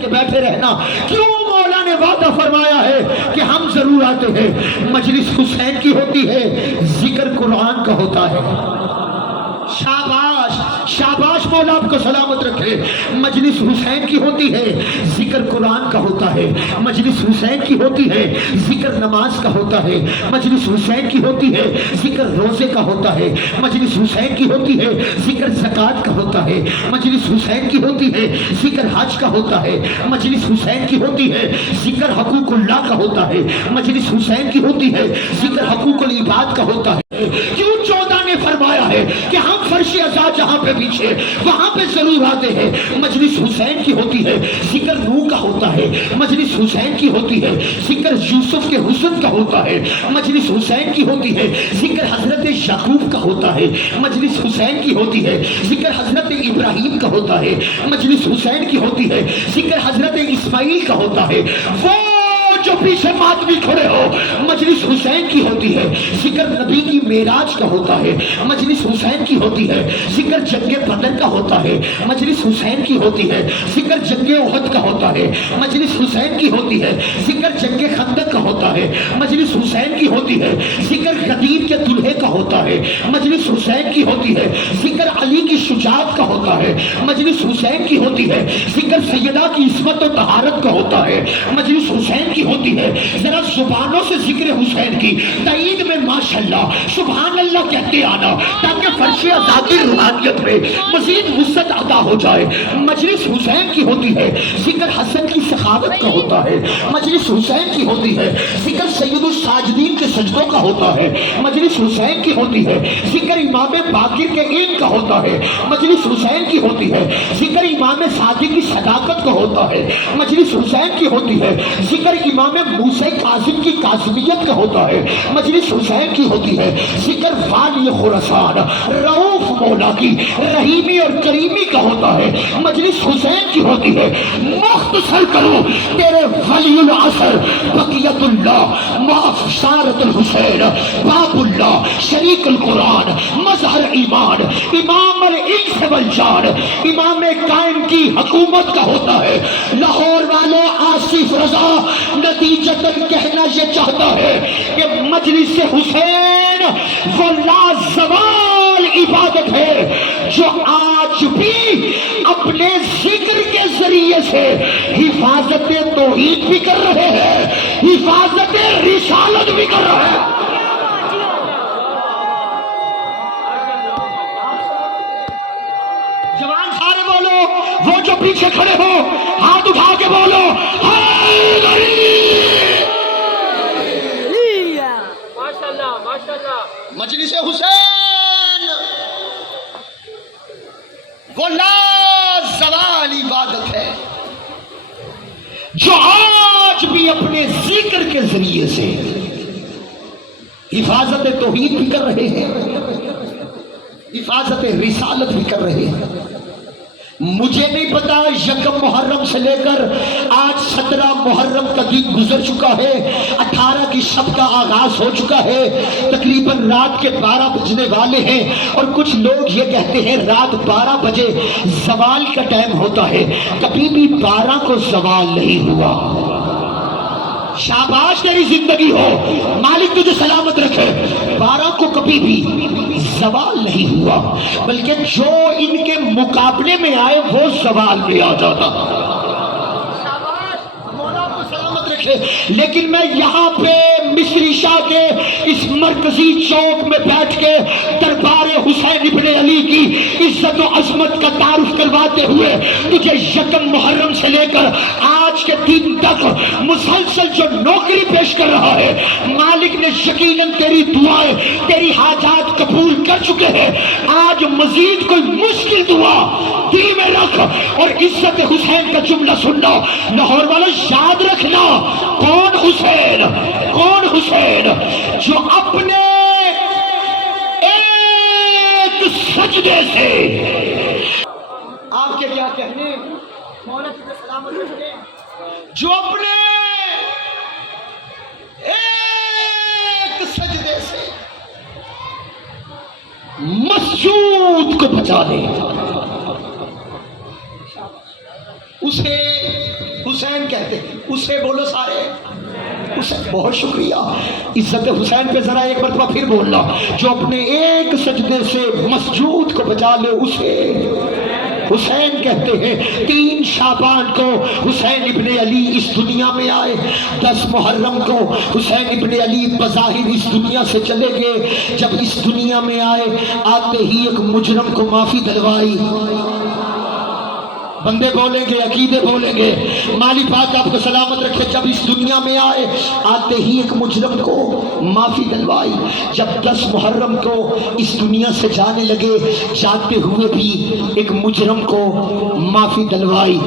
کہ بیٹھے رہنا، کیوں مولا نے وعدہ فرمایا ہے کہ ہم ضرور آتے ہیں۔ مجلس حسین کی ہوتی ہے، ذکر قرآن کا ہوتا ہے۔ شاباش شاباش، مولا آپ کو سلامت رکھے۔ مجلس حسین کی ہوتی ہے، ذکر قرآن کا ہوتا ہے۔ مجلس حسین کی ہوتی ہے، ذکر نماز کا ہوتا ہے۔ مجلس حسین کی ہوتی ہے، ذکر روزے کا ہوتا ہے۔ مجلس حسین کی ہوتی ہے، ذکر زکوٰۃ کا ہوتا ہے۔ مجلس حسین کی ہوتی ہے، ذکر حج کا ہوتا ہے۔ مجلس حسین کی ہوتی ہے، ذکر حقوق اللہ کا ہوتا ہے۔ مجلس حسین کی ہوتی ہے، ذکر حقوق العباد کا ہوتا ہے۔ کیوں 14 نے فرمایا ہے کہ ہم فرش ازا جہاں پہ پیچھے وہاں پہ ضرور آتے ہیں۔ مجلس حسین کی ہوتی ہے، ذکر نوح کا ہوتا ہے۔ مجلس حسین کی ہوتی ہے، ذکر یوسف کے حسن کا ہوتا ہے۔ مجلس حسین کی ہوتی ہے، ذکر حضرت یعقوب کا ہوتا ہے۔ مجلس حسین کی ہوتی ہے، ذکر حضرت ابراہیم کا ہوتا ہے۔ مجلس حسین کی ہوتی ہے، ذکر حضرت اسماعیل کا ہوتا ہے۔ وہ جو پیچھے ماتمی کھڑے ہو، مجلس حسین کی ہوتی ہے، ذکر نبی کی معراج کا ہوتا ہے۔ مجلس حسین کی ہوتی ہے، ذکر جنگ بدر کا ہوتا ہے۔ مجلس حسین کی ہوتی ہے، ذکر جنگ احد کا ہوتا ہے۔ مجلس حسین کی ہوتی ہے، ذکر جنگ خندق کا ہوتا ہے۔ مجلس حسین کی ہوتی ہے، ذکر غدیر کے دلہے کا ہوتا ہے۔ مجلس حسین کی ہوتی ہے، ذکر علی کی شجاعت کا ہوتا ہے۔ مجلس حسین کی ہوتی ہے، ذکر سیدہ کی عصمت و طہارت کا ہوتا ہے۔ مجلس حسین کی ہوتی ہے، ذرا زبانوں سے ذکر حسین کی تائید میں ماشاءاللہ سبحان اللہ کہتے آنا، تاکہ فرش ذاتی روحانیت میں مزید وسعت عطا ہو جائے۔ مجلس حسین کی ہوتی ہے، ذکر حسن کی سخاوت کا ہوتا ہے۔ مجلس حسین کی ہوتی ہے، ذکر سید الساجدین کے سجدوں کا ہوتا ہے۔ مجلس حسین کی ہوتی ہے، ذکر امام باقر کے علم کا ہوتا ہے۔ مجلس حسین کی ہوتی ہے، ذکر امام صادق کی صداقت کا ہوتا ہے۔ مجلس حسین کی ہوتی ہے، ذکر امام موسیٰ کاظم کی کاظمیت کا ہوتا ہے۔ مجلس حسین کی ہوتی ہے، ذکر والی خراسان رؤوف مولا کی رحیمی اور کریمی کا ہوتا ہے۔ مجلس حسین کی ہوتی ہے، مختصر کرو تیرے ولی العصر بقیت اللہ معصارت الحسین باب اللہ شریک القرآن مظہر ایمان امام الانس والجان امام قائم کی حکومت کا ہوتا ہے۔ لاہور والوں آصف رضا نتیجتاً کہنا یہ چاہتا ہے کہ مجلس حسین وہ لازوال عبادت ہے جو آج بھی اپنے ذکر کے ذریعے سے حفاظت توحید بھی کر رہے ہیں، حفاظت رسالت بھی کر رہے ہیں۔ جوان سارے بولو، وہ جو پیچھے کھڑے ہو ہاتھ اٹھا کے بولو مجلس حسین وہ لازوال عبادت ہے جو آج بھی اپنے ذکر کے ذریعے سے حفاظت توحید بھی کر رہے ہیں، حفاظت رسالت بھی کر رہے ہیں۔ مجھے نہیں پتا یکم محرم سے لے کر آج 17 محرم کا دن گزر چکا ہے، 18 کی شب کا آغاز ہو چکا ہے، تقریباً رات کے 12 بجنے والے ہیں، اور کچھ لوگ یہ کہتے ہیں رات 12 بجے زوال کا ٹائم ہوتا ہے۔ کبھی بھی 12 کو زوال نہیں ہوا۔ شاباش تیری زندگی ہو، مالک تجھے سلامت رکھے۔ 12 کو کبھی بھی زوال نہیں ہوا، بلکہ جو ان کے مقابلے میں آئے وہ زوال میں آ جاتا۔ لیکن میں یہاں پہ مصری شاہ کے اس مرکزی چوک میں بیٹھ کے دربار حسین ابن علی کی عزت و عظمت کا تعارف کرواتے ہوئے تجھے یکم محرم سے لے کر آج کے دن تک مسلسل جو نوکری پیش کر رہا ہے، مالک نے یقیناً تیری دعائیں تیری حاجات قبول کر چکے ہیں۔ آج مزید کوئی مشکل دعا دل میں رکھ اور عزت حسین کا جملہ سننا۔ لاہور والوں یاد رکھنا، کون حسین؟ کون حسین جو اپنے ایک سجدے سے آپ کے کیا کہنے مولا تجھے سلامت رکھے، جو اپنے ایک سجدے سے مسجود کو بچا دے، اسے حسین کہتے ہیں، اسے بولو سارے اسے. بہت شکریہ. عزت حسین پہ ذرا ایک مرتبہ پھر بولنا. جو اپنے ایک سجدے سے مسجود کو بچا لے اسے حسین کہتے ہیں. 3 شعبان کو حسین ابن علی اس دنیا میں آئے. 10 محرم کو حسین ابن علی بظاہر اس دنیا سے چلے گئے. جب اس دنیا میں آئے آتے ہی ایک مجرم کو معافی دلوائی. بندے بولیں گے، عقیدے بولیں گے. مالی پاک آپ کو سلامت رکھے. جب اس دنیا میں آئے آتے ہی ایک مجرم کو معافی دلوائی. جب 10 محرم کو اس دنیا سے جانے لگے جاتے ہوئے بھی ایک مجرم کو معافی دلوائی.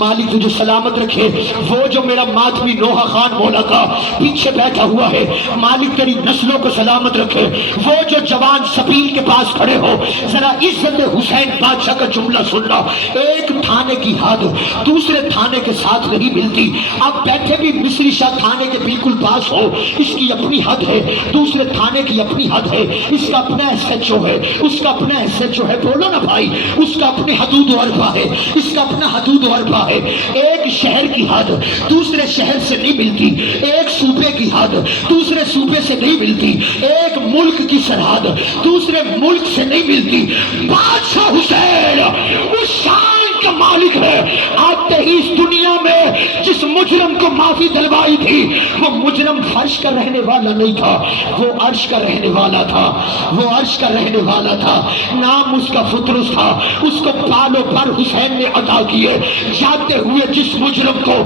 مالی تجھے سلامت رکھے. وہ جو میرا ماتمی نوحہ خان مولا کا پیچھے بیٹھا ہوا ہے، مالک تیری نسلوں کو سلامت رکھے. وہ جو جوان سبیل کے پاس کھڑے ہو، ذرا عزت حسین بادشاہ کا جملہ سننا. ایک تھانے کی حد دوسرے تھانے کے ساتھ نہیں ملتی. آپ بیٹھے بھی مصری شاہ تھانے کے بالکل پاس ہو، اس کی اپنی حد ہے، دوسرے تھانے کی اپنی حد ہے. اس کا اپنا ایس ایچ او ہے، اس کا اپنا ایس ایچ او ہے. بولو نا بھائی. اس کا اپنے حدود و اربا ہے، اس کا اپنا حدود و اربا ہے. ایک شہر کی حد دوسرے شہر سے نہیں ملتی. ایک صوبے کی حد دوسرے صوبے سے نہیں ملتی. ایک ملک کی سرحد دوسرے ملک سے نہیں ملتی. بادشاہ حسین اس شان کا مالک ہے. آتے ہی اس دنیا میں جس مجرم کو معافی دلوائی تھی، وہ مجرم فرش کا رہنے والا نہیں تھا، وہ عرش کا رہنے والا تھا. وہ عرش کا رہنے والا تھا. نام اس کا فطرس تھا. اس کو پالو پر حسین نے عطا کیے. جاتے ہوئے جس مجرم کو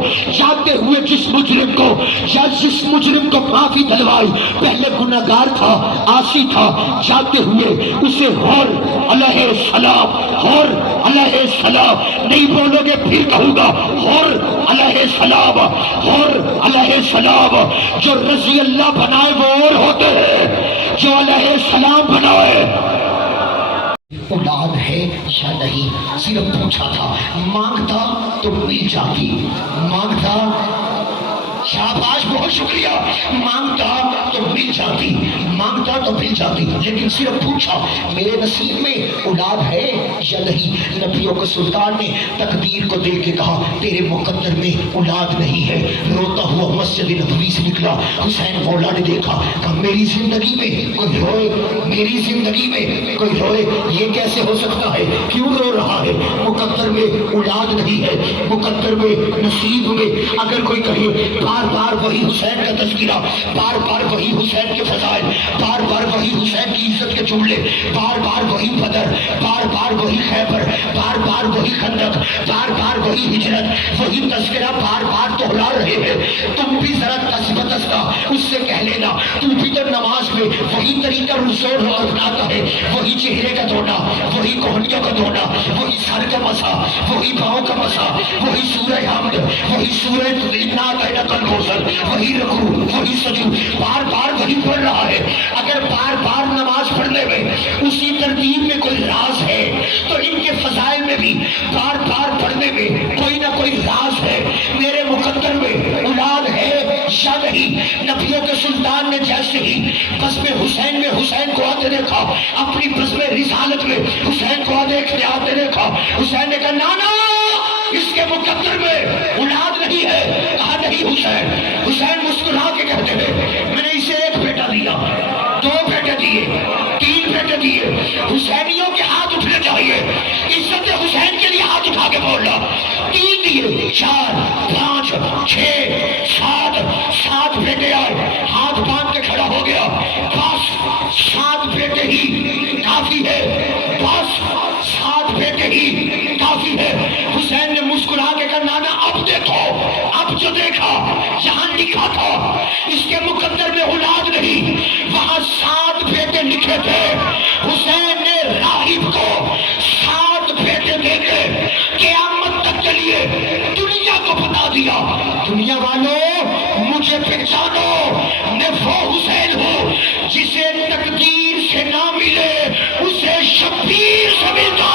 جس مجرم کو معافی دلوائی، پہلے گناہگار تھا، عاصی تھا. جاتے ہوئے اسے حر علیہ السلام، حر علیہ السلام نہیں بولو گے پھر کہوں گا. حر علیہ السلام، حر علیہ السلام. جو رضی اللہ بنائے وہ اور ہوتے ہیں جو علیہ السلام بنائے. اولاد ہے یا نہیں صرف پوچھا تھا. مانگتا تو مل جاتی، مانگتا. شاباش، بہت شکریہ. مانگتا تو مل جاتی، مانگتا تو مل جاتی. لیکن صرف پوچھا میرے نصیب میں اولاد ہے یا نہیں. نبیوں کے سلطان نے تقدیر کو دیکھ کے کہا تیرے مقدر میں اولاد نہیں ہے. روتا ہوا مسجد نبوی سے نکلا. حسین مولا نے دیکھا کہ میری زندگی میں کوئی روئے، میری زندگی میں کوئی روئے. یہ کیسے ہو سکتا ہے؟ کیوں رو رہا ہے؟ مقدر میں اولاد نہیں ہے، مقدر میں نصیب میں. اگر کوئی کہے بار بار وہی حسین کا تذکرہ، بار بار وہی حسین کے فضائل، بار بار وہی حسین کی عزت کے جملے، بار بار وہی بدر، بار بار وہی خیبر، بار بار وہی خندق، بار بار وہی ہجرت، وہی تذکرہ بار بار دہرا رہے ہیں. تم بھی ذرا تسبتستا اس سے کہہ لینا تم بھی تو نماز میں وہی طریقہ رسول ہو اپناتا ہے. وہی چہرے کا دھونا، وہی کوہنیوں کا دھونا، وہی سر کا مسا، وہی پاؤں کا مسا، وہی سورہ حمد، وہی سورہ وہی رکوع، وہی سجود، بار بار وہی پڑھ رہا ہے. اگر بار بار نماز پڑھنے میں اسی ترتیب میں کوئی راز ہے تو ان کے فضائل میں بھی بار بار پڑھنے میں کوئی نہ کوئی راز ہے. میرے مقدر میں اولاد ہے یا نہیں. نبیوں کے سلطان نے جیسے ہی بزم حسین میں حسین کو آتے دیکھا، اپنی بزم رسالت میں حسین کو آتے دیکھا، حسین نے کہا نانا اس کے مقدر میں اولاد نہیں ہے. کہا نہیں حسین. حسین مسکرا کے کہتے ہیں میں نے اسے 1 بیٹا دیا، 2 بیٹے دیے، 3 بیٹے دیے. حسینیوں کے ہاتھ اٹھنے چاہیے. عزت حسین کے لیے ہاتھ اٹھا کے بولنا. 3 دیے، 4، 5، 6، 7 بیٹے آئے. ہاتھ باندھ کے کھڑا ہو گیا. بس 7 بیٹے ہی کافی ہے، بس 7 بیٹے ہی کافی ہے. حسین نے مسکرا کے کہا نانا اب دیکھو، اب جو دیکھا جہاں لکھا تھا اس کے مقدر میں اولاد نہیں، وہاں 7 بیٹے لکھے تھے. حسین نے راہب کو 7 بیٹے دے کے قیامت تک کے لیے دنیا کو بتا دیا دنیا والوں مجھے پہچانو، میں وہ حسین ہوں جسے تقدیر سے نہ ملے اسے شبیر سے ملتا.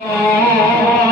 Oh